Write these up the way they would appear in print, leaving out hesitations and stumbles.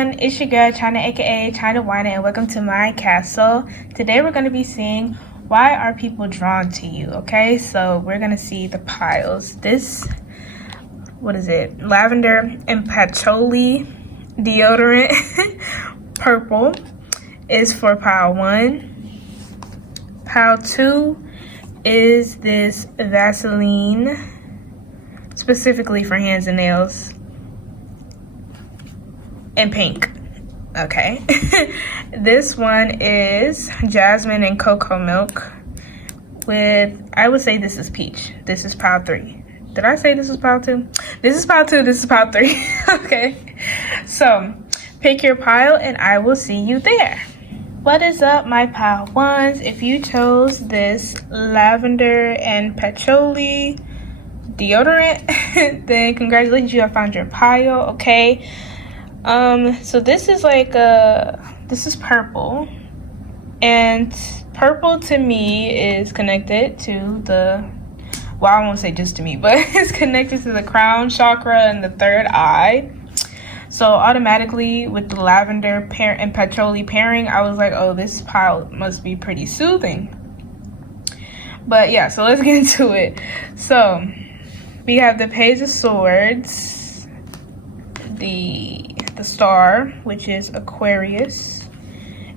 everyone, it's your girl China, aka China Wina, and welcome to my castle. Today we're going to be seeing why are people drawn to you, okay? So we're going to see the piles. This, what is it? Lavender and patchouli deodorant, purple, is for pile 1. Pile 2 is this Vaseline, specifically for hands and nails, and pink. Okay. This one is jasmine and cocoa milk with, I would say this is peach. This is pile 3. Did I say this is pile 2? This is pile 2, this is pile 3. Okay. So pick your pile and I will see you there. What is up, my pile 1s? If you chose this lavender and patchouli deodorant, then congratulations, you have found your pile. Okay. So this is like this is purple, and purple to me is connected to the, well, I won't say just to me, but it's connected to the crown chakra and the third eye. So automatically with the lavender and patchouli pairing, I was like, oh, this pile must be pretty soothing. But yeah, so let's get into it. So we have the Page of Swords, the Star, which is Aquarius,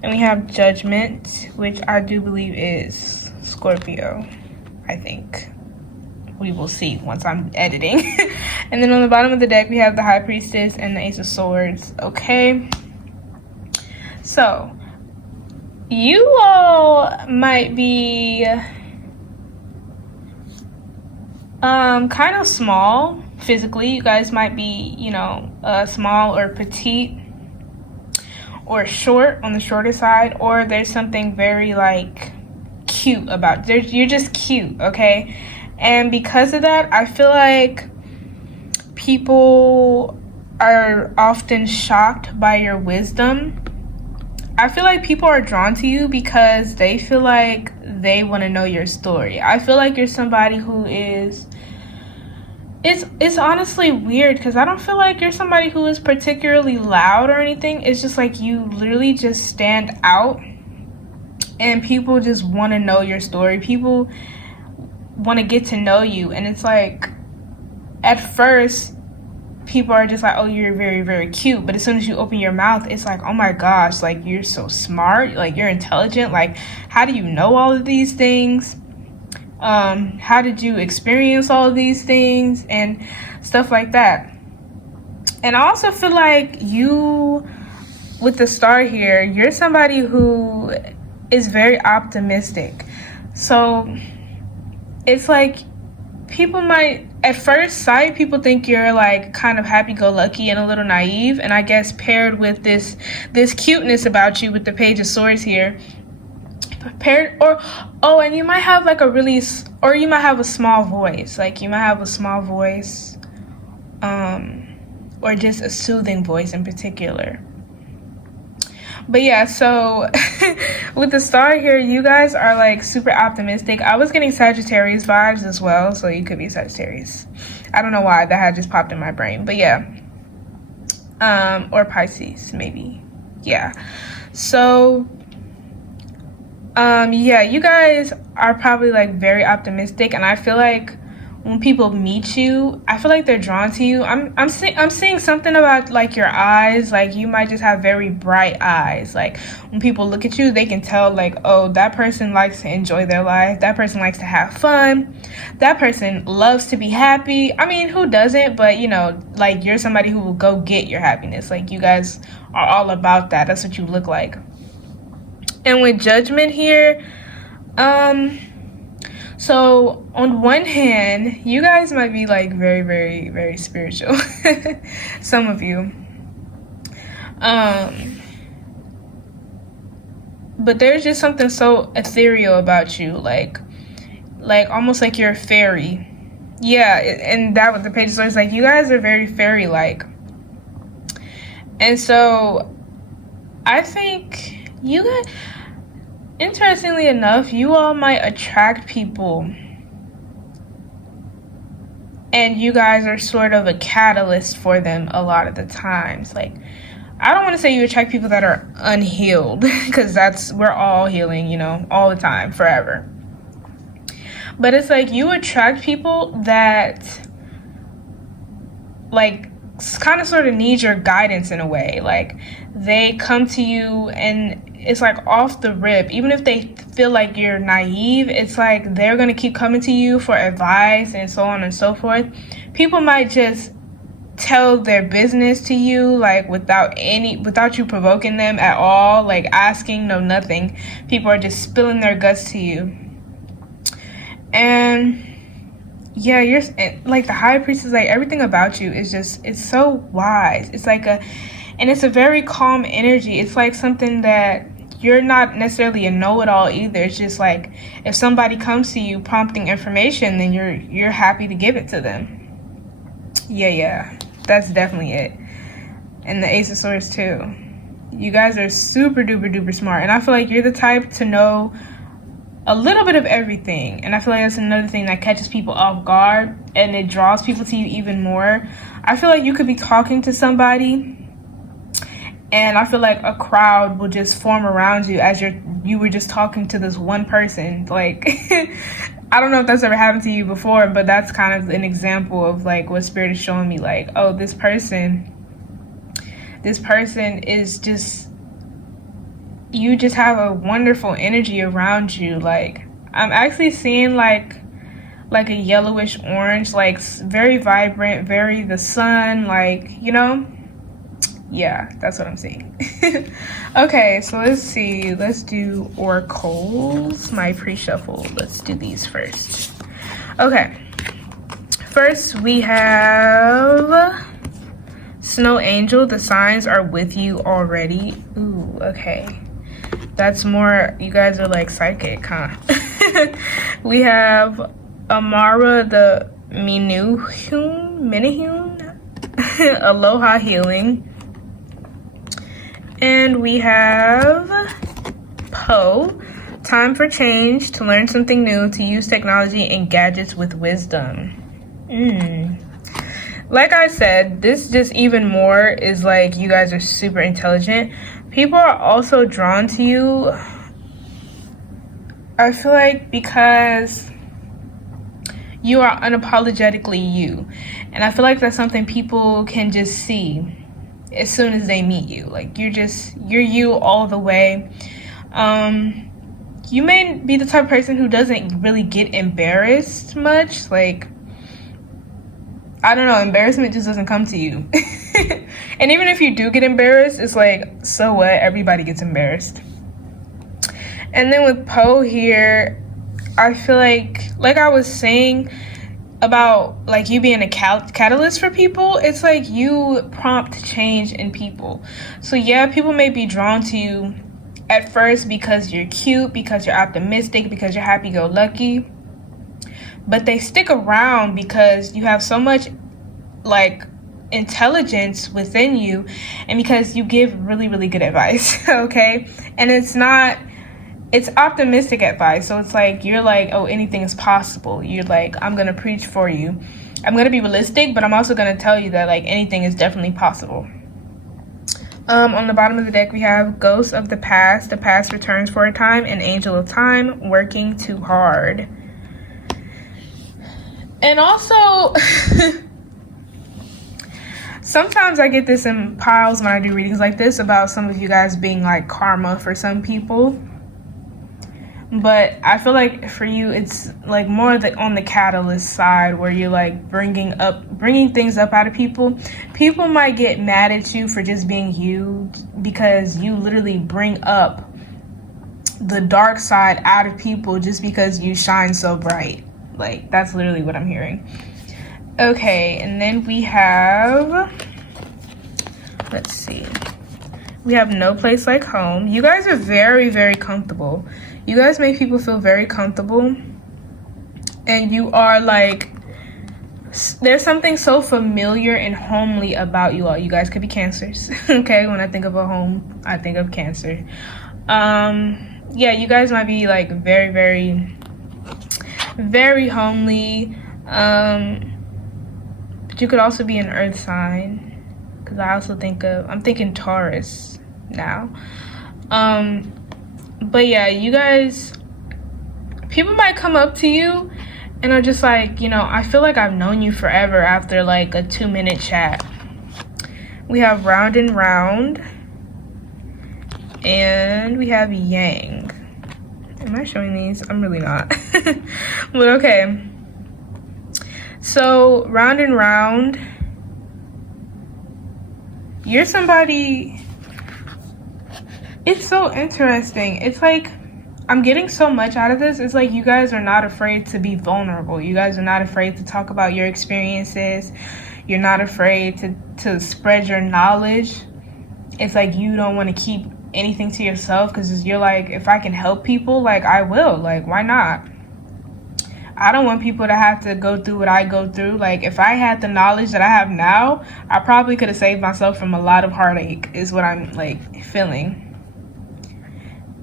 and we have Judgment, which I do believe is Scorpio. I think we will see once I'm editing. And then on the bottom of the deck we have the High Priestess and the Ace of Swords. Okay, so you all might be kind of small physically. You guys might be, you know, small or petite or short, on the shorter side, or there's something very like cute about you're just cute, okay? And because of that, I feel like people are often shocked by your wisdom. I feel like people are drawn to you because they feel like they want to know your story. I feel like you're somebody who is, it's honestly weird because I don't feel like you're somebody who is particularly loud or anything. It's just like you literally just stand out and people just want to know your story. People want to get to know you, and it's like at first people are just like, oh, you're very, very cute, but as soon as you open your mouth, it's like, oh my gosh, like you're so smart, like you're intelligent, like how do you know all of these things? How did you experience all of these things and stuff like that? And I also feel like you, with the Star here, you're somebody who is very optimistic. So it's like people might, at first sight, people think you're like kind of happy-go-lucky and a little naive, and I guess paired with this cuteness about you with the Page of Swords here, paired, and you might have like you might have a small voice, like you might have a small voice, or just a soothing voice in particular. But yeah, so with the Star here, you guys are like super optimistic. I was getting Sagittarius vibes as well, so you could be Sagittarius. I don't know why that had just popped in my brain, but yeah. Or Pisces, maybe. Yeah. So yeah, you guys are probably like very optimistic, and I feel like when people meet you, I feel like they're drawn to you. I'm seeing something about like your eyes, like you might just have very bright eyes. Like when people look at you, they can tell like, oh, that person likes to enjoy their life, that person likes to have fun, that person loves to be happy. I mean, who doesn't? But you know, like you're somebody who will go get your happiness. Like you guys are all about that. That's what you look like. And with Judgment here, so on one hand, you guys might be like very, very, very spiritual. Some of you. But there's just something so ethereal about you, like almost like you're a fairy. Yeah, and that with the Page of Swords, like you guys are very fairy-like. And so I think you guys, interestingly enough, you all might attract people, and you guys are sort of a catalyst for them a lot of the times. Like I don't want to say you attract people that are unhealed, because we're all healing, you know, all the time, forever. But it's like you attract people that like kind of sort of need your guidance in a way. Like they come to you and it's like off the rip, even if they feel like you're naive, it's like they're going to keep coming to you for advice and so on and so forth. People might just tell their business to you, like without you provoking them at all, like asking, no nothing. People are just spilling their guts to you. And yeah, you're like the high priest is like everything about you is just, it's so wise. It's like it's a very calm energy. It's like something that you're not necessarily a know-it-all either. It's just like if somebody comes to you prompting information, then you're happy to give it to them. Yeah, that's definitely it. And the Ace of Swords too. You guys are super duper duper smart, and I feel like you're the type to know a little bit of everything. And I feel like that's another thing that catches people off guard and it draws people to you even more. I feel like you could be talking to somebody and I feel like a crowd will just form around you as you were just talking to this one person. Like I don't know if that's ever happened to you before, but that's kind of an example of like what Spirit is showing me. Like, oh, this person is just, you just have a wonderful energy around you. Like I'm actually seeing like a yellowish orange, like very vibrant, very the sun, like, you know. Yeah, that's what I'm seeing. Okay, so let's see. Let's do oracles, my pre-shuffle. Let's do these first. Okay. First, we have Snow Angel. The signs are with you already. Ooh, okay. That's more, you guys are like psychic, huh? We have Amara the Minihune. Aloha Healing. And we have Poe, time for change, to learn something new, to use technology and gadgets with wisdom. Like I said, this just even more is like you guys are super intelligent. People are also drawn to you, I feel like, because you are unapologetically you. And I feel like that's something people can just see as soon as they meet you. Like you're you all the way. You may be the type of person who doesn't really get embarrassed much. Like, I don't know, embarrassment just doesn't come to you. And even if you do get embarrassed, it's like, so what? Everybody gets embarrassed. And then with Poe here, I feel like I was saying about like you being a catalyst for people, it's like you prompt change in people. So yeah, people may be drawn to you at first because you're cute, because you're optimistic, because you're happy-go-lucky, but they stick around because you have so much like intelligence within you and because you give really, really good advice. Okay, and it's optimistic advice. So it's like, you're like, oh, anything is possible. You're like, I'm going to preach for you. I'm going to be realistic, but I'm also going to tell you that like anything is definitely possible. On the bottom of the deck, we have Ghost of the Past. The past returns for a time, and Angel of Time, working too hard. And also, sometimes I get this in piles when I do readings like this about some of you guys being like karma for some people. But I feel like for you, it's like more on the catalyst side where you're like bringing things up out of people. People might get mad at you for just being you because you literally bring up the dark side out of people just because you shine so bright. Like, that's literally what I'm hearing. Okay, and then we have, let's see. We have No Place Like Home. You guys are very, very comfortable. You guys make people feel very comfortable. And you are like, there's something so familiar and homely about you all. You guys could be Cancers. Okay, when I think of a home, I think of Cancer. Yeah, you guys might be like very, very, very homely. But you could also be an earth sign. because I also I'm thinking Taurus now. But yeah, you guys, people might come up to you and are just like, I feel like I've known you forever after like a 2-minute chat. We have round and round, and we have yang. Am I showing these? I'm really not. But okay. So round and round, you're somebody, it's so interesting. It's like, I'm getting so much out of this. It's like you guys are not afraid to be vulnerable. You guys are not afraid to talk about your experiences. You're not afraid to spread your knowledge. It's like you don't want to keep anything to yourself, because you're like, if I can help people, like I will. Like, why not? I don't want people to have to go through what I go through. Like, if I had the knowledge that I have now, I probably could have saved myself from a lot of heartache, is what I'm like feeling.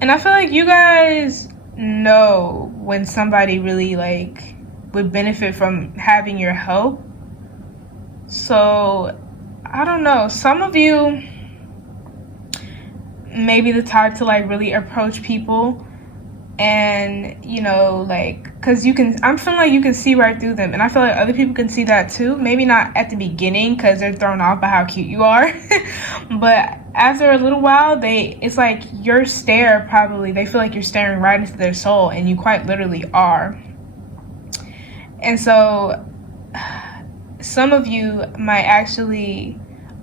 And I feel like you guys know when somebody really like would benefit from having your help. So I don't know, some of you may be the type to like really approach people, and like, because I'm feeling like you can see right through them, and I feel like other people can see that too. Maybe not at the beginning because they're thrown off by how cute you are, but after a little while, it's like your stare, probably they feel like you're staring right into their soul, and you quite literally are. And so some of you might actually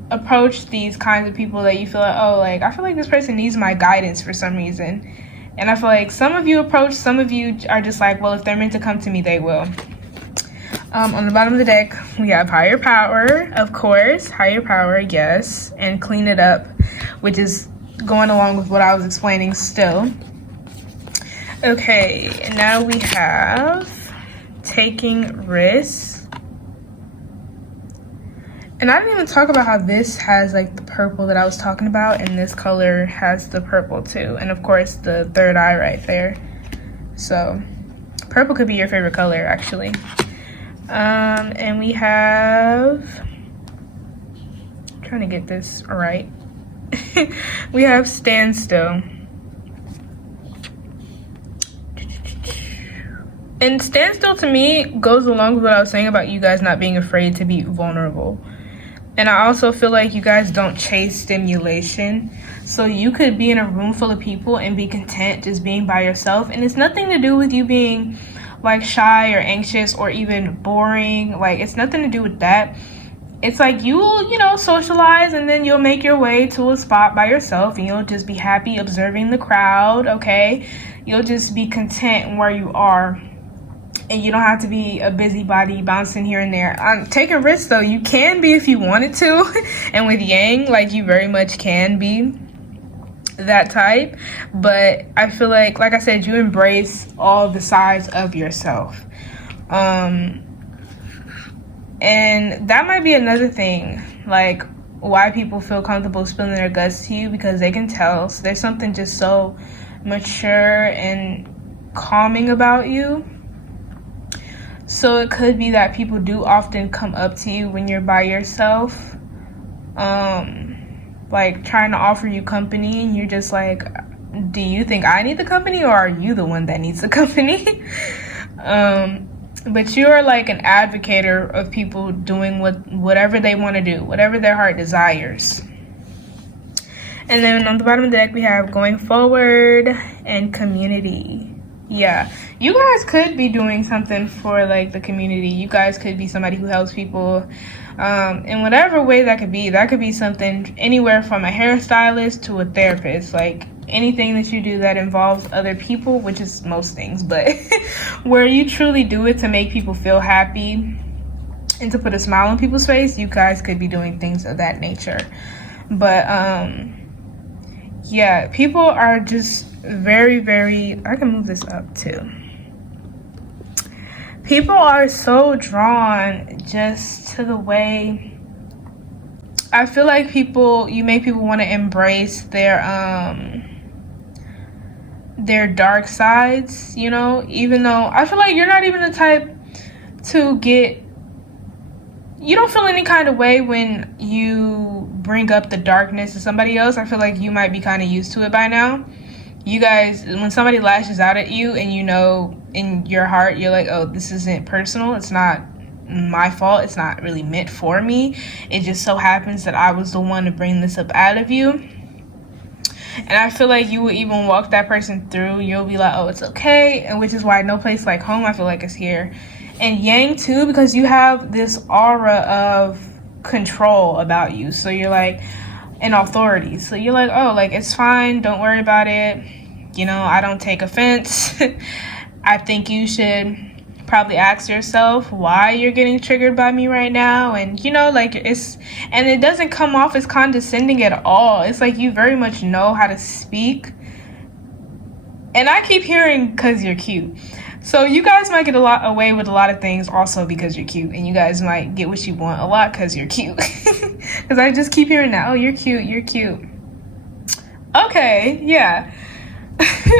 approach these kinds of people that you feel like, oh, like I feel like this person needs my guidance for some reason. And I feel like some of you approach, some of you are just like, well, if they're meant to come to me, they will. On the bottom of the deck, we have higher power, of course, higher power, yes, and clean it up, which is going along with what I was explaining still. Okay, now we have taking risks. And I didn't even talk about how this has like the purple that I was talking about, and this color has the purple too. And of course the third eye right there. So purple could be your favorite color actually. And we have, I'm trying to get this right. We have standstill. And standstill to me goes along with what I was saying about you guys not being afraid to be vulnerable. And I also feel like you guys don't chase stimulation. So you could be in a room full of people and be content just being by yourself. And it's nothing to do with you being like shy or anxious or even boring. Like, it's nothing to do with that. It's like you'll, socialize, and then you'll make your way to a spot by yourself, and you'll just be happy observing the crowd, okay? You'll just be content where you are. And you don't have to be a busybody bouncing here and there. Taking risks, though, you can be if you wanted to. And with Yang, like, you very much can be that type. But I feel like I said, you embrace all the sides of yourself. And that might be another thing, like, why people feel comfortable spilling their guts to you, because they can tell. So there's something just so mature and calming about you. So it could be that people do often come up to you when you're by yourself, like trying to offer you company, and you're just like, do you think I need the company, or are you the one that needs the company? But you are like an advocator of people doing whatever they want to do, whatever their heart desires. And then on the bottom of the deck, we have going forward and community. Yeah, you guys could be doing something for like the community. You guys could be somebody who helps people in whatever way that could be. That could be something anywhere from a hairstylist to a therapist. Like anything that you do that involves other people, which is most things, but where you truly do it to make people feel happy and to put a smile on people's face, you guys could be doing things of that nature. But yeah, people are just very, very, I can move this up too. People are so drawn just to the way, I feel like you make people want to embrace their dark sides, even though I feel like you're not even the type to get, you don't feel any kind of way when you bring up the darkness to somebody else. I feel like you might be kind of used to it by now. You guys, when somebody lashes out at you and you know in your heart, you're like, oh, this isn't personal. It's not my fault. It's not really meant for me. It just so happens that I was the one to bring this up out of you. And I feel like you will even walk that person through. You'll be like, oh, it's okay. And which is why no place like home, I feel like, is here. And Yang too, because you have this aura of control about you. So you're like an authority. So you're like, oh, like, it's fine. Don't worry about it. You know, I don't take offense. I think you should probably ask yourself why you're getting triggered by me right now. And, you know, like, and it doesn't come off as condescending at all. It's like you very much know how to speak. And I keep hearing because you're cute. So you guys might get away with a lot of things also because you're cute. And you guys might get what you want a lot because you're cute. Because I just keep hearing that. Oh, you're cute. You're cute. Okay, yeah.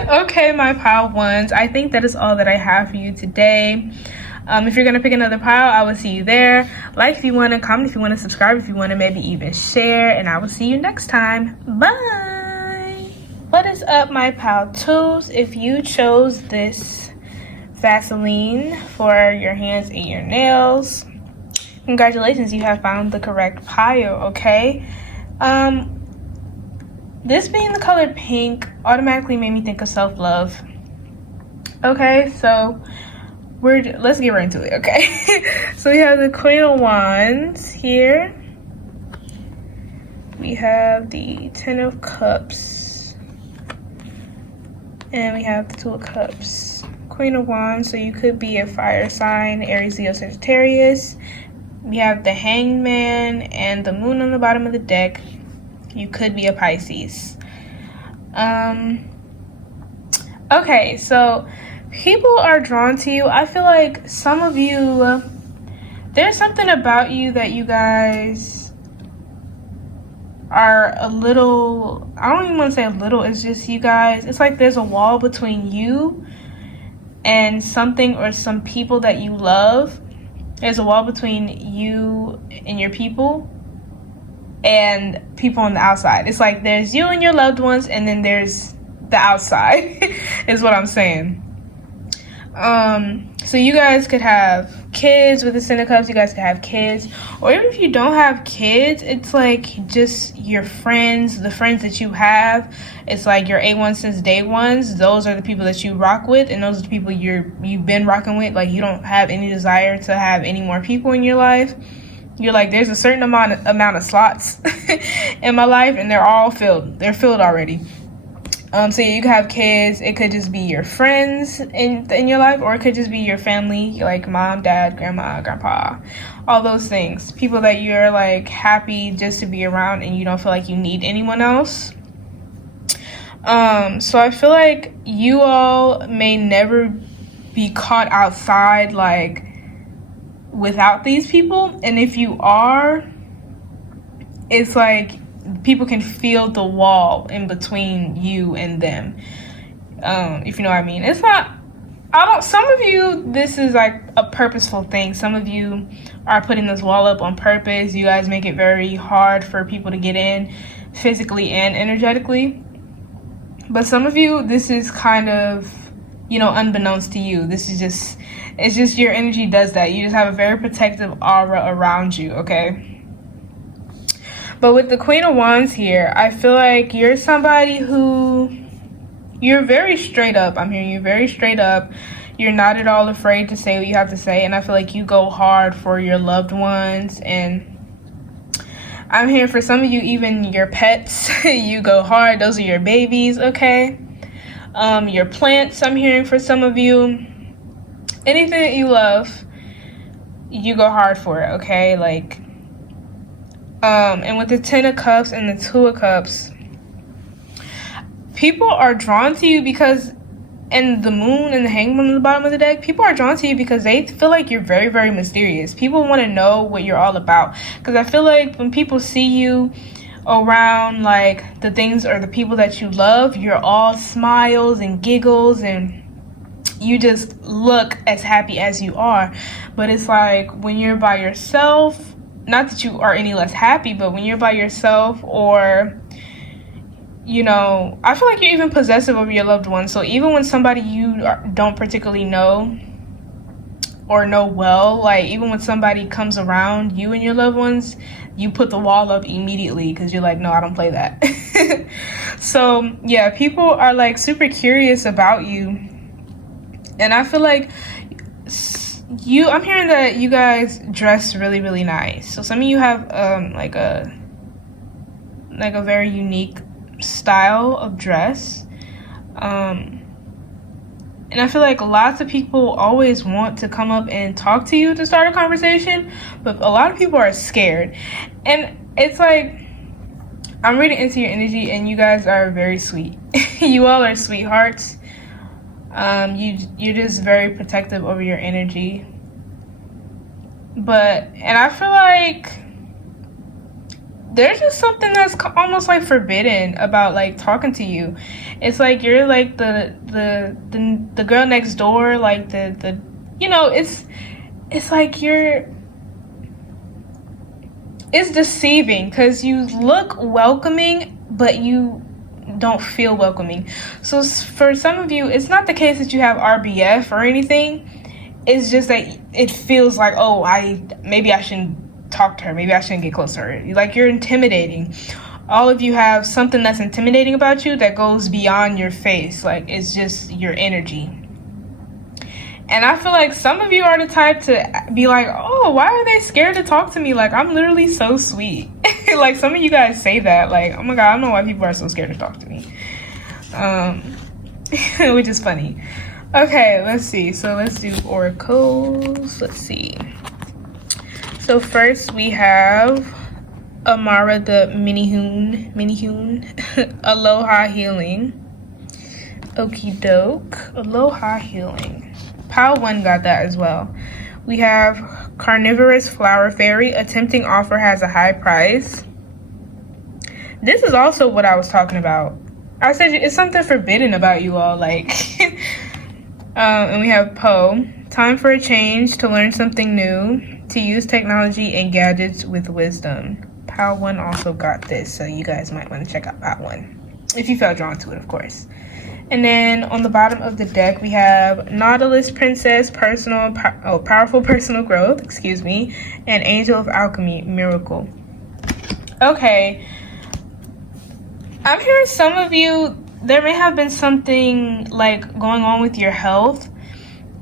Okay, my pile ones. I think that is all that I have for you today. If you're going to pick another pile, I will see you there. Like if you want to, comment if you want to, subscribe if you want to, maybe even share. And I will see you next time. Bye. What is up, my pile twos? If you chose this Vaseline for your hands and your nails, congratulations, you have found the correct pile, okay? This being the color pink automatically made me think of self-love. Okay, so let's get right into it, okay? So we have the Queen of Wands here. We have the Ten of Cups. And we have the Two of Cups. Queen of Wands, so you could be a fire sign, Aries, Leo, Sagittarius. We have the Hangman and the Moon on the bottom of the deck. You could be a Pisces. Okay, so people are drawn to you. I feel like some of you, there's something about you that you guys are a little, I don't even want to say a little, it's just you guys, it's like there's a wall between you and something or some people that you love. There's a wall between you and your people and people on the outside. It's like there's you and your loved ones, and then there's the outside is what I'm saying. So you guys could have kids with the Ten of Cups. You guys could have kids, or even if you don't have kids, it's like just your friends, the friends that you have. It's like your A1 since day ones. Those are the people that you rock with, and those are the people you've been rocking with. Like, you don't have any desire to have any more people in your life. You're like, there's a certain amount of slots in my life, and they're all filled. They're filled already. So you can have kids. It could just be your friends in your life, or it could just be your family, like mom, dad, grandma, grandpa, all those things. People that you're like happy just to be around, and you don't feel like you need anyone else. So I feel like you all may never be caught outside, like, without these people. And if you are, it's like people can feel the wall in between you and them, if you know what I mean. It's not, some of you, this is like a purposeful thing. Some of you are putting this wall up on purpose. You guys make it very hard for people to get in physically and energetically. But some of you, this is kind of, you know, unbeknownst to you. This is just, it's just your energy does that. You just have a very protective aura around you, okay? But with the Queen of Wands here, I feel like you're somebody who, you're very straight up. I'm hearing you very straight up. You're not at all afraid to say what you have to say. And I feel like you go hard for your loved ones. And I'm here for some of you, even your pets. You go hard. Those are your babies, okay? Your plants, I'm hearing for some of you. Anything that you love, you go hard for it, okay? Like, and with the Ten of Cups and the Two of Cups, people are drawn to you because, and the Moon and the Hangman on the bottom of the deck, people are drawn to you because they feel like you're very, very mysterious. People want to know what you're all about. Because I feel like when people see you around, like, the things or the people that you love, you're all smiles and giggles, and you just look as happy as you are. But it's like when you're by yourself, not that you are any less happy, but when you're by yourself, or I feel like you're even possessive over your loved ones. So even when somebody you don't particularly know or know well, like even when somebody comes around you and your loved ones, you put the wall up immediately because you're like, no, I don't play that. So yeah, people are like super curious about you. And I feel like I'm hearing that you guys dress really, really nice. So some of you have like a very unique style of dress. And I feel like lots of people always want to come up and talk to you to start a conversation, but a lot of people are scared. And it's like, I'm reading into your energy, and you guys are very sweet. You all are sweethearts. You're just very protective over your energy. And I feel like there's just something that's almost like forbidden about like talking to you. It's like you're like the girl next door, like the it's like it's deceiving because you look welcoming, but you don't feel welcoming. So for some of you, it's not the case that you have RBF or anything. It's just that it feels like, oh, maybe I shouldn't talk to her. Maybe I shouldn't get close to her. Like, you're intimidating. All of you have something that's intimidating about you that goes beyond your face. Like, it's just your energy. And I feel like some of you are the type to be like, oh, why are they scared to talk to me? Like, I'm literally so sweet. Like, some of you guys say that. Like, oh my God, I don't know why people are so scared to talk to me. Which is funny. Okay, let's see. So let's do oracles. Let's see. So first we have Amara the Mini-hoon. Aloha Healing. Okie doke. Aloha Healing. Pile 1 got that as well. We have Carnivorous Flower Fairy. A tempting offer has a high price. This is also what I was talking about. I said it's something forbidden about you all. Like, and we have Poe. Time for a change, to learn something new, to use technology and gadgets with wisdom. Pile 1 also got this, so you guys might want to check out Pile 1. If you felt drawn to it, of course. And then on the bottom of the deck, we have Nautilus Princess, Powerful Personal Growth, and Angel of Alchemy, Miracle. Okay. I'm hearing some of you, there may have been something like going on with your health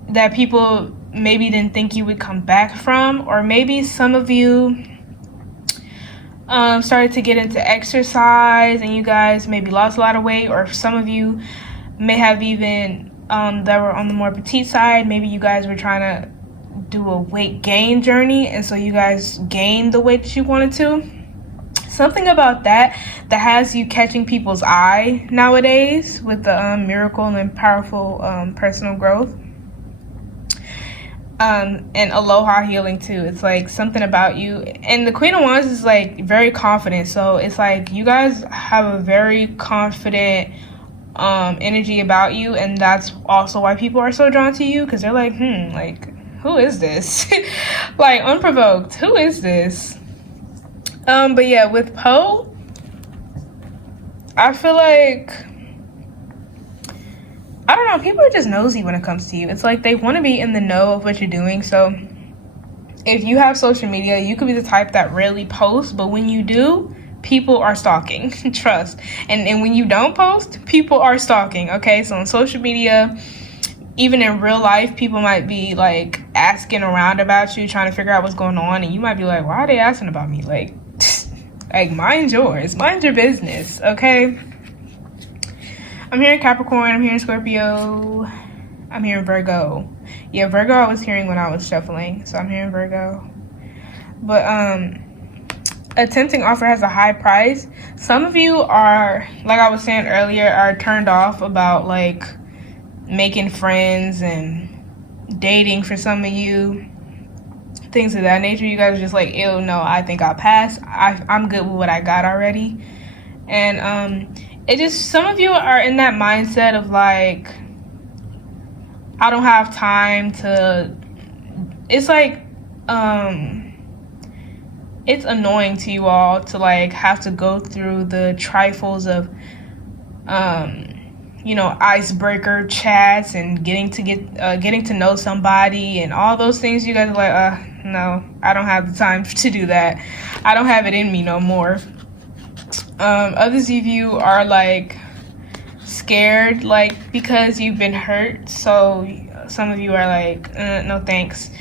that people maybe didn't think you would come back from, or maybe some of you started to get into exercise and you guys maybe lost a lot of weight, or some of you may have even that were on the more petite side. Maybe you guys were trying to do a weight gain journey, and so you guys gained the weight that you wanted to. Something about that has you catching people's eye nowadays with the miracle and powerful personal growth. And aloha healing too. It's like something about you. And the Queen of Wands is like very confident. So it's like you guys have a very confident energy about you. And that's also why people are so drawn to you. Because they're like, like, who is this? Like, unprovoked. Who is this? But yeah, with Poe, I feel like, I don't know, people are just nosy when it comes to you. It's like they want to be in the know of what you're doing. So if you have social media, you could be the type that rarely posts, but when you do, people are stalking. Trust. And when you don't post, people are stalking. Okay, so on social media, even in real life, people might be like asking around about you, trying to figure out what's going on, and you might be like, why are they asking about me? Like mind yours, mind your business. Okay, I'm hearing Capricorn, I'm hearing Scorpio, I'm hearing Virgo. Yeah, Virgo I was hearing when I was shuffling, so I'm hearing Virgo. But a tempting offer has a high price. Some of you are, like I was saying earlier, are turned off about like making friends and dating. For some of you, things of that nature, you guys are just like, ew, no, I think I'll pass. I'm good with what I got already. And it just, some of you are in that mindset of like, I don't have time to, it's like it's annoying to you all to like have to go through the trifles of icebreaker chats and getting to know somebody and all those things. You guys are like, no, I don't have the time to do that. I don't have it in me no more. Others of you are like scared, like because you've been hurt. So some of you are like, no thanks.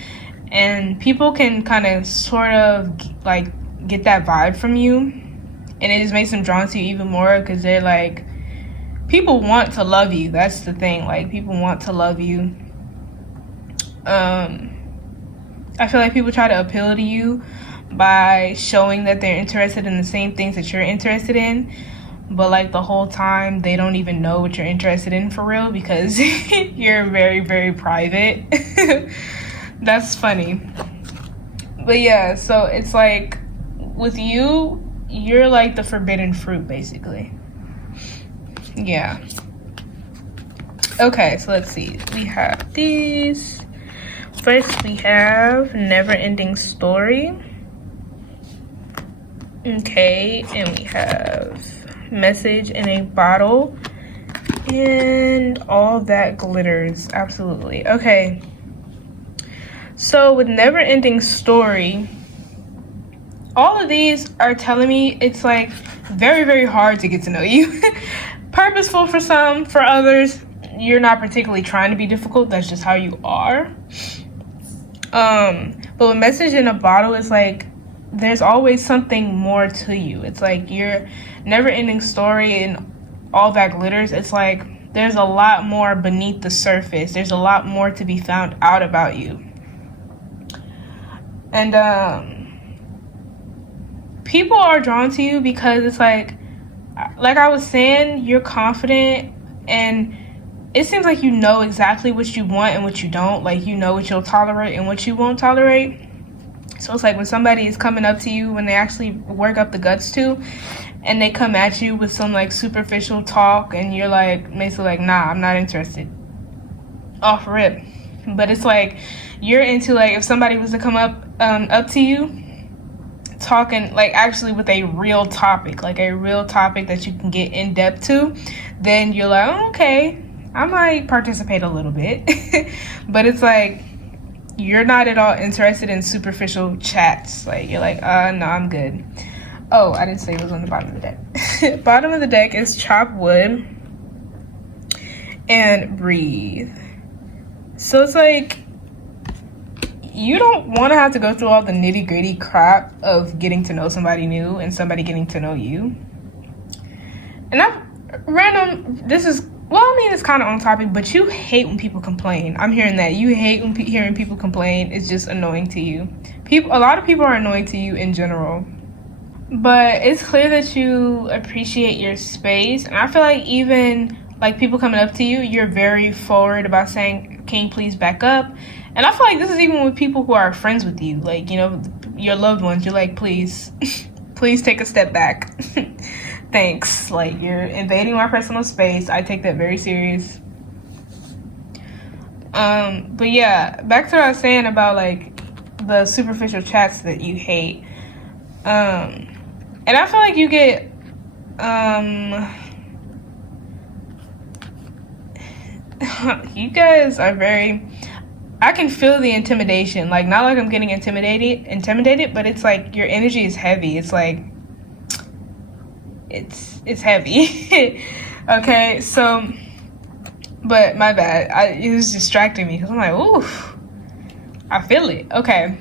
And people can kind of sort of like get that vibe from you, and it just makes them drawn to you even more because they're like, people want to love you. That's the thing. Like, people want to love you. I feel like people try to appeal to you by showing that they're interested in the same things that you're interested in, but like the whole time they don't even know what you're interested in for real because you're very, very private. That's funny. But yeah, so it's like with you, you're like the forbidden fruit basically. Yeah. Okay, so let's see. We have these. First, we have Never Ending Story. Okay, and we have Message in a Bottle. And All That Glitters. Absolutely. Okay. So, with Never Ending Story, all of these are telling me it's like very, very hard to get to know you. Purposeful for some, for others, you're not particularly trying to be difficult. That's just how you are. But with Message in a Bottle, it's like there's always something more to you. It's like your never-ending story and All That Glitters. It's like there's a lot more beneath the surface. There's a lot more to be found out about you. And people are drawn to you because it's like I was saying, you're confident, and it seems like you know exactly what you want and what you don't. Like, you know what you'll tolerate and what you won't tolerate. So it's like when somebody is coming up to you, when they actually work up the guts to, and they come at you with some like superficial talk, and you're like basically like, nah, I'm not interested. Off rip. But it's like you're into, like, if somebody was to come up to you talking like actually with a real topic, like a real topic that you can get in depth to, then you're like, oh, okay, I might participate a little bit. But it's like you're not at all interested in superficial chats. Like, you're like, no, I'm good. Oh, I didn't say it was on the bottom of the deck. Bottom of the deck is Chop Wood and Breathe. So it's like you don't want to have to go through all the nitty gritty crap of getting to know somebody new and somebody getting to know you. And it's kind of on topic, but you hate when people complain. I'm hearing that. You hate when hearing people complain. It's just annoying to you. A lot of people are annoying to you in general. But it's clear that you appreciate your space. And I feel like even like people coming up to you, you're very forward about saying, can you please back up? And I feel like this is even with people who are friends with you, like, you know, your loved ones. You're like, please, please take a step back. Thanks. Like, you're invading my personal space. I take that very serious. But yeah, back to what I was saying about like the superficial chats that you hate. And I feel like you get, you guys are very, I can feel the intimidation. Like, not like I'm getting intimidated, but it's like your energy is heavy. It's like, it's heavy. Okay, so, but my bad. It was distracting me because I'm like, oof, I feel it. Okay.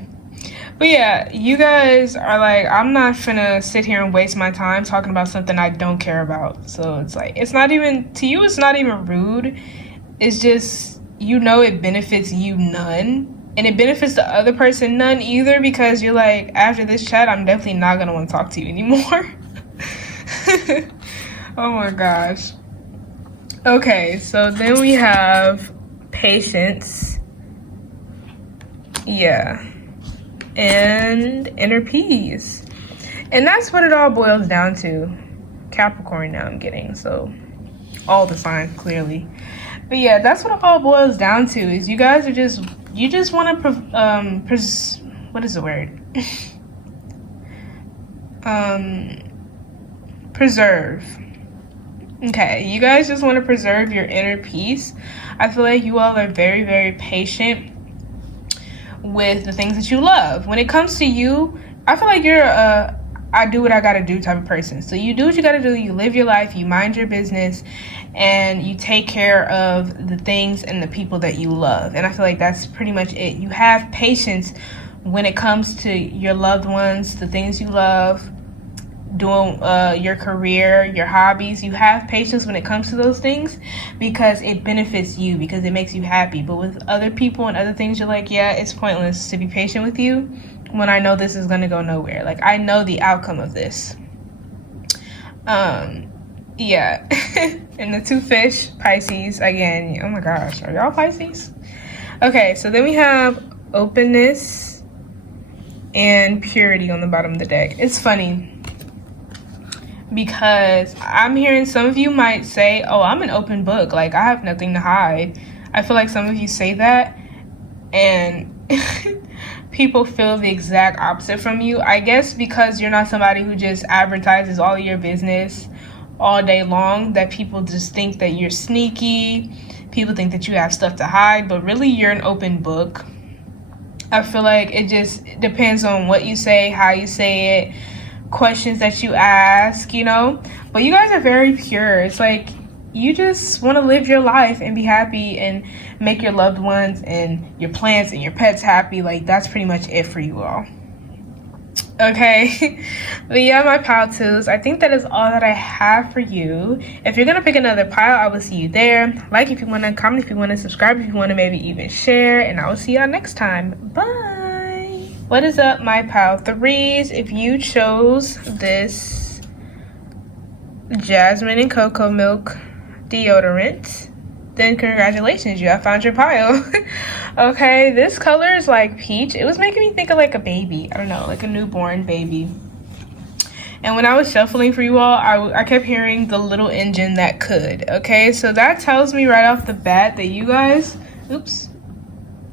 But yeah, you guys are like, I'm not finna sit here and waste my time talking about something I don't care about. So it's like, it's not even, to you, it's not even rude. It's just, you know, it benefits you none. And it benefits the other person none either, because you're like, after this chat, I'm definitely not gonna want to talk to you anymore. Oh my gosh. Okay, so then we have Patience. Yeah. And Inner Peace. And that's what it all boils down to. Capricorn now I'm getting, so all the signs clearly. But yeah, that's what it all boils down to, is you guys are you just want to what is the word? Preserve. Okay, you guys just want to preserve your inner peace. I feel like you all are very, very patient with the things that you love. When it comes to you, I feel like you're a I do what I gotta do type of person. So you do what you gotta do, you live your life, you mind your business, and you take care of the things and the people that you love. And I feel like that's pretty much it. You have patience when it comes to your loved ones, the things you love, doing your career, your hobbies. You have patience when it comes to those things because it benefits you, because it makes you happy. But with other people and other things, you're like, yeah, it's pointless to be patient with you when I know this is going to go nowhere. Like, I know the outcome of this. Yeah. And the two fish, Pisces, again. Oh my gosh, are y'all Pisces? Okay, so then we have openness and purity on the bottom of the deck. It's funny because I'm hearing some of you might say, oh, I'm an open book, like I have nothing to hide. I feel like some of you say that and people feel the exact opposite from you. I guess because you're not somebody who just advertises all of your business all day long, that people just think that you're sneaky. People think that you have stuff to hide, but really you're an open book. I feel like it just depends on what you say, how you say it, questions that you ask, you know. But you guys are very pure. It's like you just want to live your life and be happy and make your loved ones and your plants and your pets happy. Like, that's pretty much it for you all. Okay. But yeah, my pile twos, I think that is all that I have for you. If you're gonna pick another pile, I will see you there. Like if you want to, comment if you want to, subscribe if you want to, maybe even share, and I will see y'all next time. Bye. What is up, my pile threes? If you chose this jasmine and cocoa milk deodorant, then congratulations, you have found your pile. Okay, this color is like peach. It was making me think of like a baby. I don't know, like a newborn baby. And when I was shuffling for you all, I kept hearing the little engine that could. Okay, so that tells me right off the bat that you guys, oops,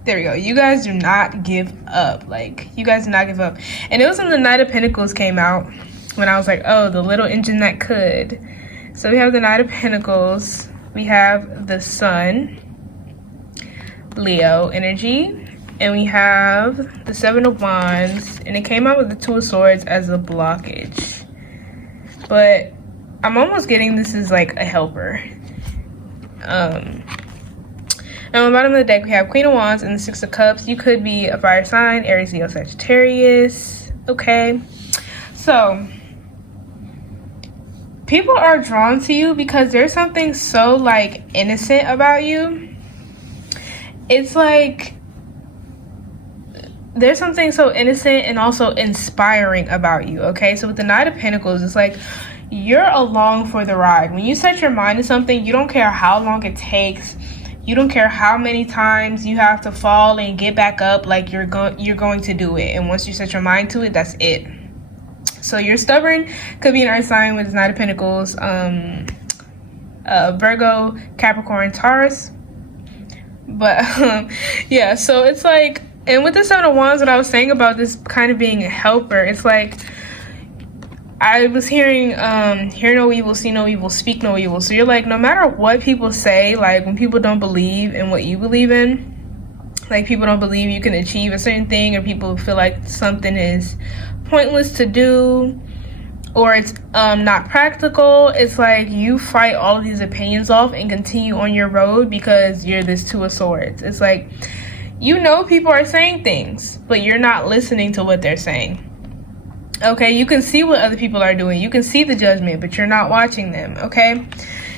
there we go. You guys do not give up. Like, you guys do not give up. And it was when the Knight of Pentacles came out, when I was like, oh, the little engine that could. So we have the Knight of Pentacles. We have the Sun, Leo energy, and we have the Seven of Wands, and it came out with the Two of Swords as a blockage. But I'm almost getting this as like a helper. And on the bottom of the deck, we have Queen of Wands and the Six of Cups. You could be a fire sign, Aries, Leo, Sagittarius. Okay, so people are drawn to you because there's something so like innocent about you. It's like there's something so innocent and also inspiring about you. Okay, so with the Knight of Pentacles, it's like you're along for the ride. When you set your mind to something, you don't care how long it takes. You don't care how many times you have to fall and get back up. Like you're going to do it. And once you set your mind to it, that's it. So you're stubborn. Could be an earth sign with the Knight of Pentacles, Virgo, Capricorn, Taurus. But yeah, so it's like, and with the Seven of Wands, what I was saying about this kind of being a helper, it's like I was hearing hear no evil, see no evil, speak no evil. So you're like, no matter what people say, like when people don't believe in what you believe in, like people don't believe you can achieve a certain thing, or people feel like something is pointless to do, or it's not practical, it's like you fight all of these opinions off and continue on your road because you're this Two of Swords. It's like, you know, people are saying things, but you're not listening to what they're saying. Okay, you can see what other people are doing, you can see the judgment, but you're not watching them. Okay,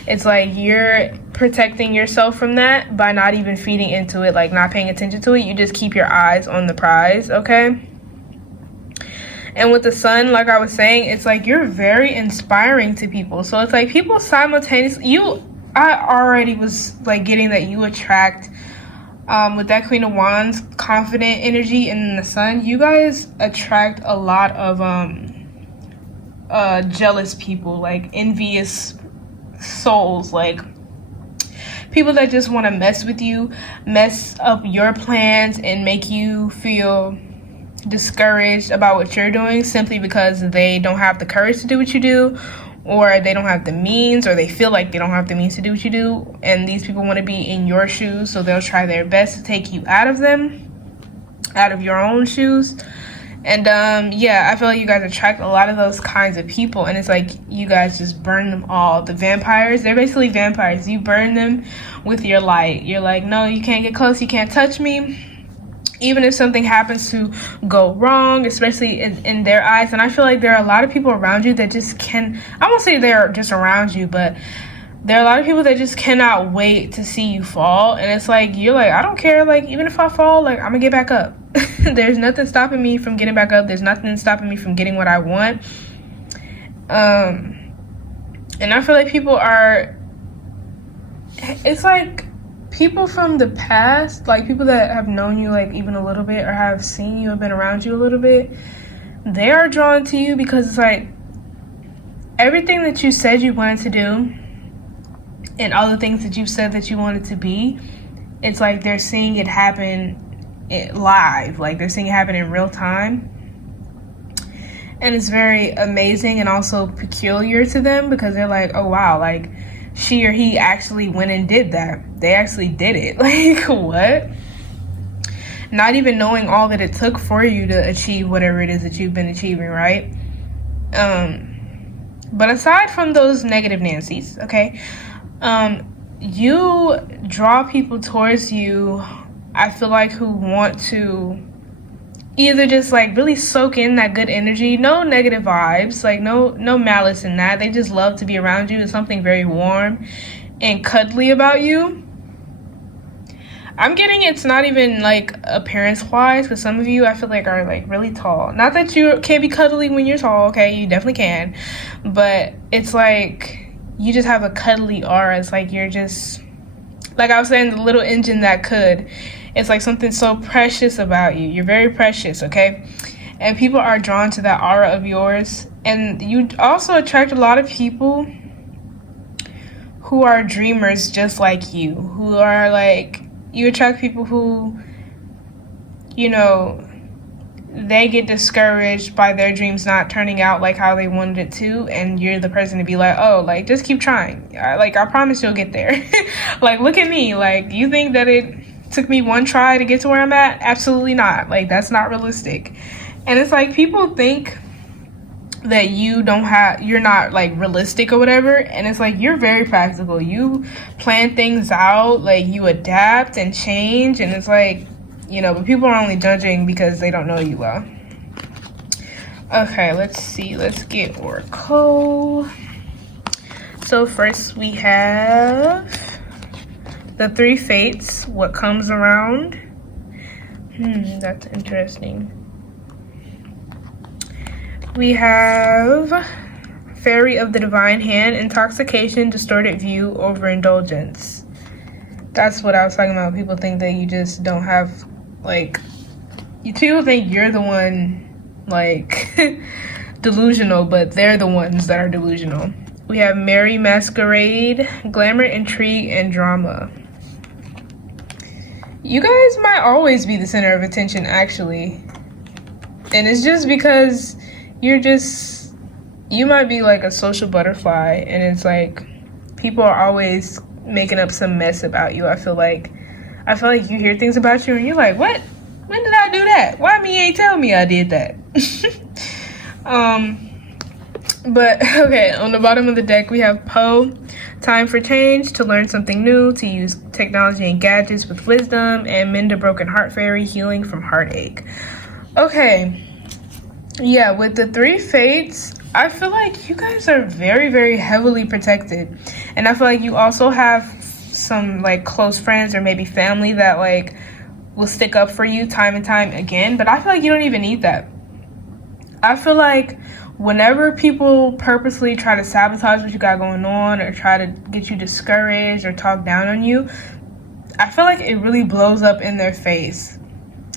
it's like you're protecting yourself from that by not even feeding into it, like not paying attention to it. You just keep your eyes on the prize. Okay. And with the Sun, like I was saying, it's like you're very inspiring to people. So it's like people simultaneously, I already was like getting that you attract, with that Queen of Wands, confident energy, and the Sun, you guys attract a lot of jealous people, like envious souls, like people that just want to mess with you, mess up your plans, and make you feel discouraged about what you're doing simply because they don't have the courage to do what you do, or they don't have the means, or they feel like they don't have the means to do what you do, and these people want to be in your shoes, so they'll try their best to take you out of your own shoes. And yeah, I feel like you guys attract a lot of those kinds of people, and it's like you guys just burn them all. The vampires, they're basically vampires. You burn them with your light. You're like, no, you can't get close, you can't touch me. Even if something happens to go wrong, especially in their eyes. And I feel like there are a lot of people around you that just I won't say they're just around you, but there are a lot of people that just cannot wait to see you fall. And it's like, you're like, I don't care. Like, even if I fall, like, I'm gonna get back up. There's nothing stopping me from getting back up. There's nothing stopping me from getting what I want. And I feel like it's like people from the past, like people that have known you like even a little bit, or have seen you, have been around you a little bit, they are drawn to you because it's like everything that you said you wanted to do and all the things that you said that you wanted to be, it's like they're seeing it happen live, like they're seeing it happen in real time. And it's very amazing and also peculiar to them because they're like, oh wow, like she or he actually went and did that. They actually did it. Like, what? Not even knowing all that it took for you to achieve whatever it is that you've been achieving, right? But aside from those negative Nancys, okay, you draw people towards you, I feel like, who want to either just like really soak in that good energy, no negative vibes, like no malice in that. They just love to be around you. There's something very warm and cuddly about you. I'm getting it's not even like appearance wise, because some of you I feel like are like really tall. Not that you can't be cuddly when you're tall, okay, you definitely can, but it's like you just have a cuddly aura. It's like you're just, like I was saying, the little engine that could. It's like something so precious about you. You're very precious, okay? And people are drawn to that aura of yours. And you also attract a lot of people who are dreamers just like you. Who are like, you attract people who, you know, they get discouraged by their dreams not turning out like how they wanted it to. And you're the person to be like, oh, like, just keep trying. Like, I promise you'll get there. Like, look at me. Like, you think that it took me one try to get to where I'm at? Absolutely not. Like, that's not realistic. And it's like people think that you're not like realistic or whatever, and it's like you're very practical. You plan things out, like you adapt and change, and it's like, you know, but people are only judging because they don't know you well. Okay, let's see. Let's get Oracle. So first we have the Three Fates, what comes around. That's interesting. We have Fairy of the Divine Hand, intoxication, distorted view, overindulgence. That's what I was talking about. People think that you just don't have, like, people think you're the one, like, delusional, but they're the ones that are delusional. We have Merry Masquerade, glamour, intrigue, and drama. You guys might always be the center of attention, actually. And it's just because you might be like a social butterfly, and it's like people are always making up some mess about you. I feel like you hear things about you and you're like, what? When did I do that? Why me ain't tell me I did that? But okay, on the bottom of the deck we have Poe, time for change, to learn something new, to use technology and gadgets with wisdom, and mend a broken heart fairy, healing from heartache. Okay, yeah, with the Three Fates, I feel like you guys are very, very heavily protected. And I feel like you also have some like close friends or maybe family that like will stick up for you time and time again. But I feel like you don't even need that. I feel like whenever people purposely try to sabotage what you got going on, or try to get you discouraged or talk down on you, I feel like it really blows up in their face.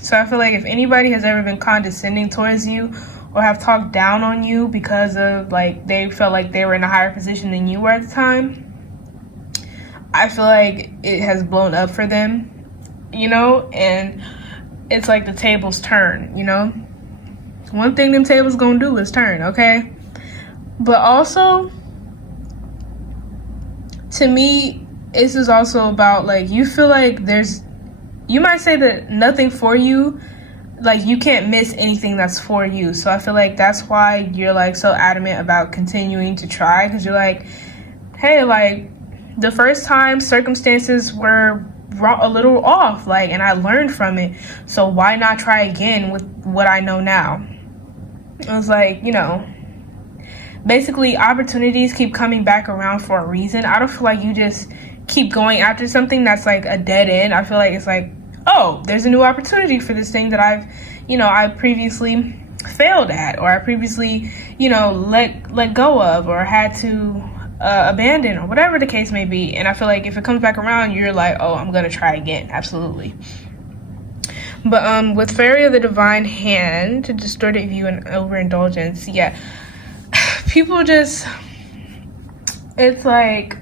So I feel like if anybody has ever been condescending towards you or have talked down on you because of like they felt like they were in a higher position than you were at the time, I feel like it has blown up for them, you know, and it's like the tables turn, you know. one thing them tables gonna do is turn, okay? But also, to me, this is also about, like, you feel like you might say that nothing for you, like, you can't miss anything that's for you. So I feel like that's why you're, like, so adamant about continuing to try, because you're like, hey, like, the first time circumstances were a little off, like, and I learned from it, so why not try again with what I know now? It was like, basically opportunities keep coming back around for a reason. I don't feel like you just keep going after something that's like a dead end. I feel like it's like, oh, there's a new opportunity for this thing that I previously failed at, or I previously, let go of, or had to abandon, or whatever the case may be. And I feel like if it comes back around, you're like, oh, I'm gonna try again. Absolutely. But with Fairy of the Divine Hand, to distorted view and overindulgence, yeah, people just, it's like,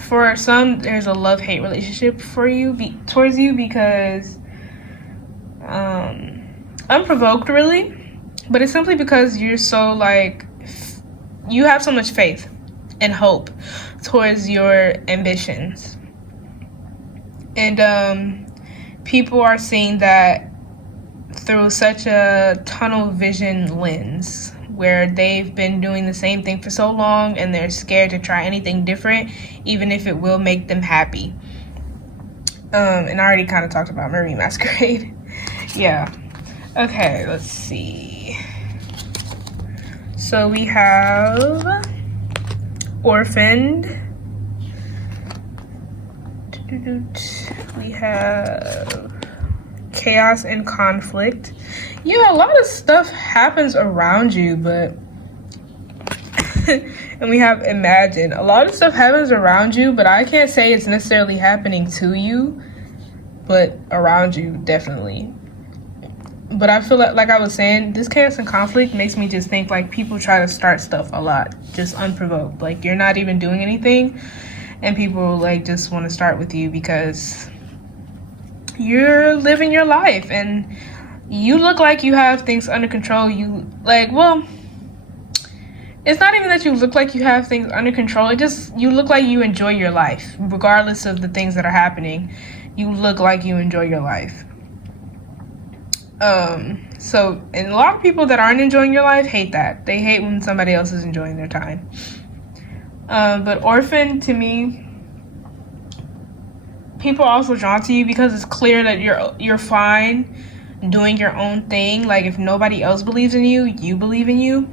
for some, there's a love-hate relationship towards you, because unprovoked, really, but it's simply because you're so, like, you have so much faith and hope towards your ambitions, and people are seeing that through such a tunnel vision lens, where they've been doing the same thing for so long and they're scared to try anything different, even if it will make them happy. And I already kind of talked about Marie Masquerade. Yeah. Okay, let's see. So we have Orphaned. We have Chaos and Conflict. Yeah, a lot of stuff happens around you, but and we have Imagine. A lot of stuff happens around you, but I can't say it's necessarily happening to you, but around you, definitely. But I feel like I was saying, this Chaos and Conflict makes me just think, like, people try to start stuff a lot, just unprovoked. Like, you're not even doing anything, and people, like, just want to start with you because you're living your life, and you look like you have things under control. It's not even that you look like you have things under control. You look like you enjoy your life. Regardless of the things that are happening, you look like you enjoy your life. And a lot of people that aren't enjoying your life hate that. They hate when somebody else is enjoying their time. But Orphan, to me, people are also drawn to you because it's clear that you're fine doing your own thing. Like, if nobody else believes in you, you believe in you,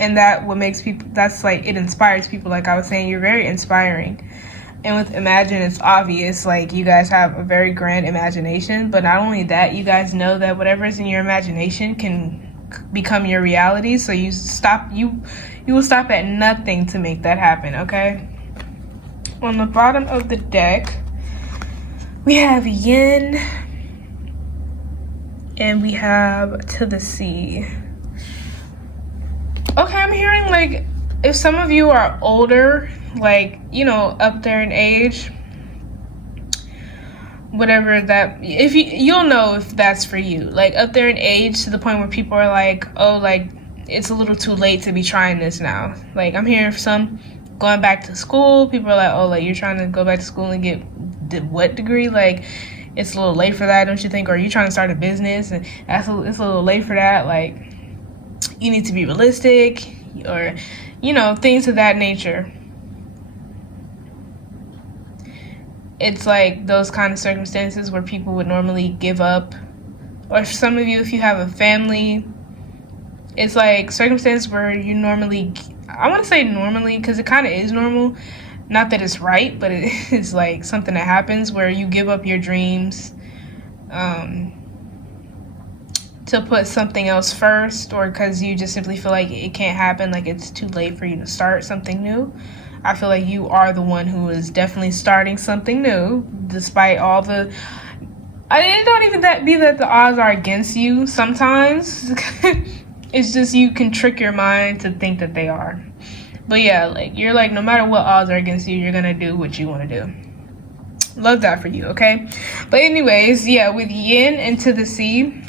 and it inspires people. Like I was saying, you're very inspiring. And with Imagine, it's obvious, like, you guys have a very grand imagination, but not only that, you guys know that whatever is in your imagination can become your reality, so you will stop at nothing to make that happen, okay? On the bottom of the deck, we have Yin, and we have To the Sea. Okay, I'm hearing, like, if some of you are older, like, up there in age, whatever that, if you'll know if that's for you, like, up there in age to the point where people are like, oh, like, it's a little too late to be trying this now. Like, I'm hearing some going back to school. People are like, oh, like, you're trying to go back to school and get what degree? Like, it's a little late for that, don't you think? Or are you trying to start a business and it's a little late for that? Like, you need to be realistic, or things of that nature. It's like those kind of circumstances where people would normally give up. Or for some of you, if you have a family, it's like circumstances where you normally, I want to say normally because it kind of is normal, not that it's right, but it is like something that happens where you give up your dreams to put something else first, or because you just simply feel like it can't happen, like it's too late for you to start something new. I feel like you are the one who is definitely starting something new, despite all the, it don't even be that the odds are against you sometimes. It's just you can trick your mind to think that they are. But yeah, like, you're like, no matter what odds are against you, you're gonna do what you want to do. Love that for you, okay? But anyways, yeah, with Yin and To the Sea,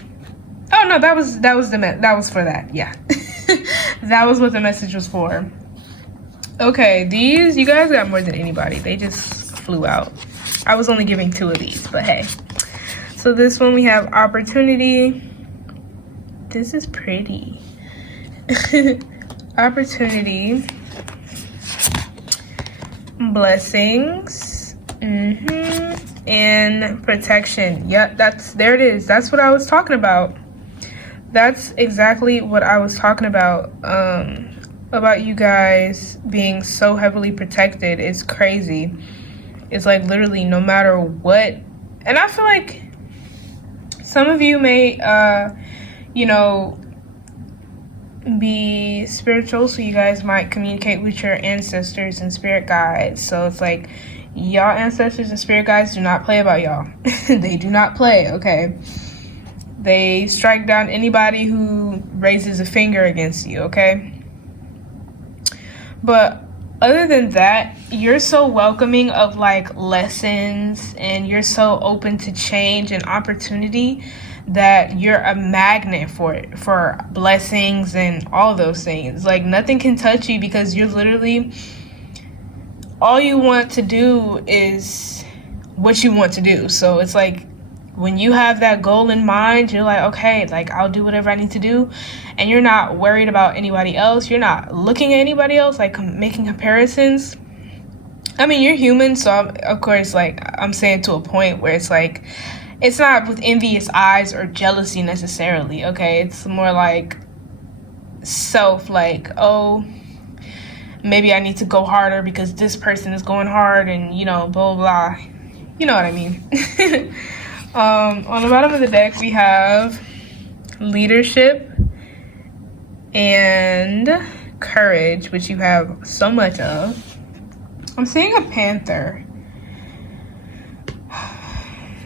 Oh no, that was that was for that. Yeah. That was what the message was for. Okay, these, you guys got more than anybody. They just flew out. I was only giving 2 of these, but hey. So this one we have opportunity. This is pretty. Opportunity. Blessings. And protection. Yep, there it is. That's what I was talking about. That's exactly what I was talking about you guys being so heavily protected. It's crazy. It's like literally no matter what. And I feel like some of you may, be spiritual, so you guys might communicate with your ancestors and spirit guides. So it's like, y'all ancestors and spirit guides do not play about y'all. They do not play, okay? They strike down anybody who raises a finger against you, okay? But other than that, you're so welcoming of like lessons, and you're so open to change and opportunity that you're a magnet for it, for blessings and all those things. Like nothing can touch you because you're literally, all you want to do is what you want to do. So it's like when you have that goal in mind, you're like, okay, like I'll do whatever I need to do. And you're not worried about anybody else. You're not looking at anybody else, like making comparisons. I mean, you're human. So of course, like I'm saying to a point where it's like, it's not with envious eyes or jealousy necessarily, okay? It's more like self, like, oh, maybe I need to go harder because this person is going hard and, blah, blah. You know what I mean. On the bottom of the deck, we have leadership and courage, which you have so much of. I'm seeing a panther.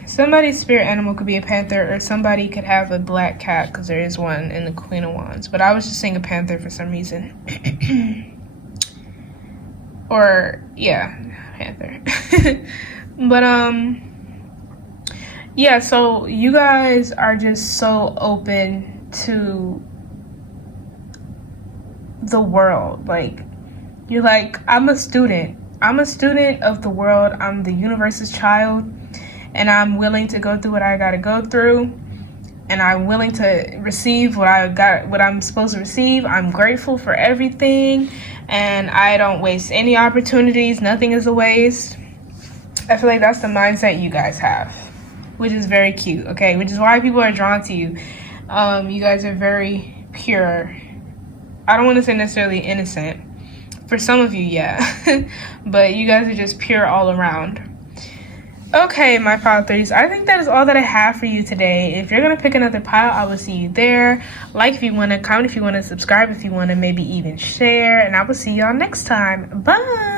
Somebody's spirit animal could be a panther, or somebody could have a black cat, because there is one in the Queen of Wands. But I was just seeing a panther for some reason. Or, yeah, panther. But, yeah, so you guys are just so open to the world. Like, you're like, I'm a student. I'm a student of the world. I'm the universe's child. And I'm willing to go through what I gotta go through, and I'm willing to receive what I'm supposed to receive. I'm grateful for everything, and I don't waste any opportunities. Nothing is a waste. I feel like that's the mindset you guys have, which is very cute, okay? Which is why people are drawn to you. You guys are very pure. I don't want to say necessarily innocent. For some of you, yeah. But you guys are just pure all around. Okay, my pile threes, I think that is all that I have for you today. If you're going to pick another pile, I will see you there. Like if you want to, comment if you want to, subscribe if you want to, maybe even share. And I will see y'all next time. Bye!